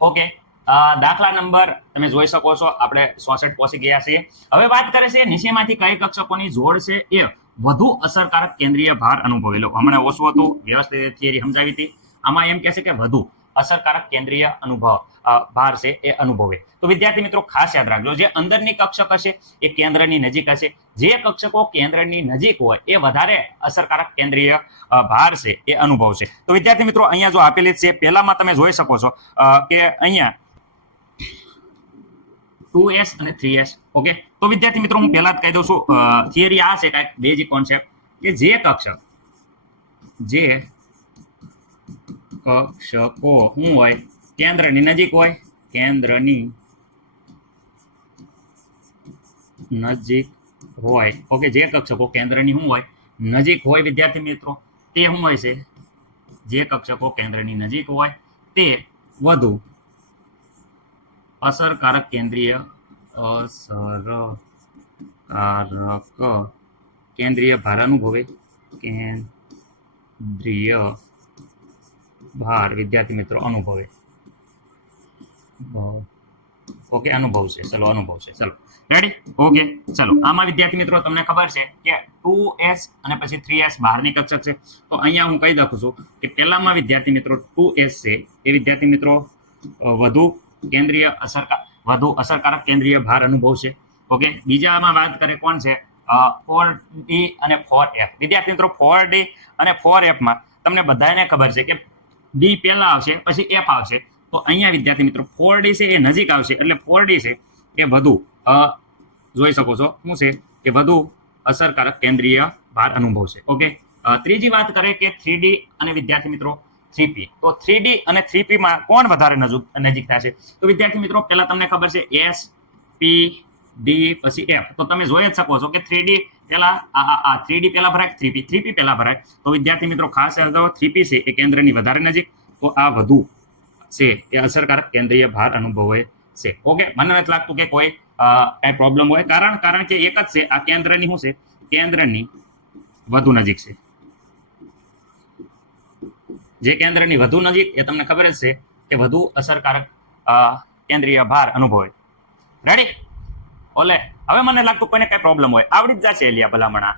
Okay, દાખલા number તમે જોઈ શકો છો, આપણે 66 પહોંચી ગયા છીએ. હવે વાત કરે છે નીચેમાંથી કઈ કક્ષકોની જોડ છે એ વધુ અસરકારક કેન્દ્રીય ભાર અનુભવે. લો, હમણાં ઓછું હતું, વ્યવસ્થિત થિયરી સમજાવી હતી. આમાં એમ કહે છે કે વધુ અસરકારક કેન્દ્રીય ભાર છે એ અનુભવે. તો વિદ્યાર્થી મિત્રો ખાસ યાદ રાખજો, જે અંદરની કક્ષક હશે એ કેન્દ્રની નજીક હશે. જે કક્ષકો કેન્દ્રની નજીક હોય એ વધારે અસરકારક કેન્દ્રીય ભાર છે એ અનુભવશે. તો વિદ્યાર્થી મિત્રો અહીંયા જો આપેલી છે, પહેલામાં તમે જોઈ શકો છો કે અહીંયા 2s અને 3s. ઓકે, તો વિદ્યાર્થી મિત્રો હું પહેલા જ કહી દઉં છું, થિયરી આ છે કાંઈક બેઝિક કોન્સેપ્ટ, કે જે કક્ષકો શું હોય, કેન્દ્રની નજીક હોય, કેન્દ્રની નજીક હોય. ઓકે, જે કક્ષકો કેન્દ્રની શું હોય, નજીક હોય વિદ્યાર્થી મિત્રો, તે શું હોય છે, જે કક્ષકો કેન્દ્રની નજીક હોય તે વધુ અસરકારક કેન્દ્રીય ભાર અનુભવે. કેન્દ્રીય ભાર વિદ્યાર્થી મિત્રો અનુભવે. ઓકે, અનુભવશે. ચલો, અનુભવશે. ચલો, રેડી? ઓકે, ચલો. આમાં વિદ્યાર્થી મિત્રો તમને ખબર છે કે 2s અને પછી 3s બહારની કક્ષક છે. તો અહીંયા હું કહી દઉં છું કે પહેલામાં વિદ્યાર્થી મિત્રો 2s છે એ વિદ્યાર્થી મિત્રો વધુ અસરકારક કેન્દ્રીય ભાર અનુભવશે. ઓકે, બીજામાં વાત કરે કોણ છે, 4d અને 4f. વિદ્યાર્થી મિત્રો 4d અને 4f માં તમને બધાને ખબર છે કે d પહેલા આવશે પછી f આવશે. તો અહીંયા વિદ્યાર્થી મિત્રો 4d છે એ નજીક આવશે, એટલે 4d છે એ વધુ જોઈ શકો છો શું છે કે વધુ અસરકારક કેન્દ્રીય ભાર અનુભવશે. ઓકે, ત્રીજી વાત કરે કે 3d અને વિદ્યાર્થી મિત્રો 3p. તો 3d અને 3p માં કોણ વધારે નજીક થશે? તો વિદ્યાર્થી મિત્રો પહેલા તમને ખબર છે s, p, d પછી f. તો તમે જોઈ જ શકો છો કે 3d પહેલા 3d પહેલા ભરાય, 3p પહેલા ભરાય. તો વિદ્યાર્થી મિત્રો ખાસ યાદ રાખો, 3p છે એ કેન્દ્રની વધારે નજીક, તો આ વધુ છે એ અસરકારક કેન્દ્રીય ભાર અનુભવે છે. ઓકે, મને નથી લાગતું કે કોઈ કઈ પ્રોબ્લેમ હોય, કારણ કે એક જ છે, આ કેન્દ્રની શું છે, કેન્દ્રની વધુ નજીક છે. જે કેન્દ્રની વધુ નજીક એ તમને ખબર જ છે કે વધુ અસરકારક કેન્દ્રીય ભાર અનુભવે. રેડી? ઓલે, હવે મને લાગતું કોઈને કઈ પ્રોબ્લેમ હોય, આવડી જ જશે એલિયા ભલામણા.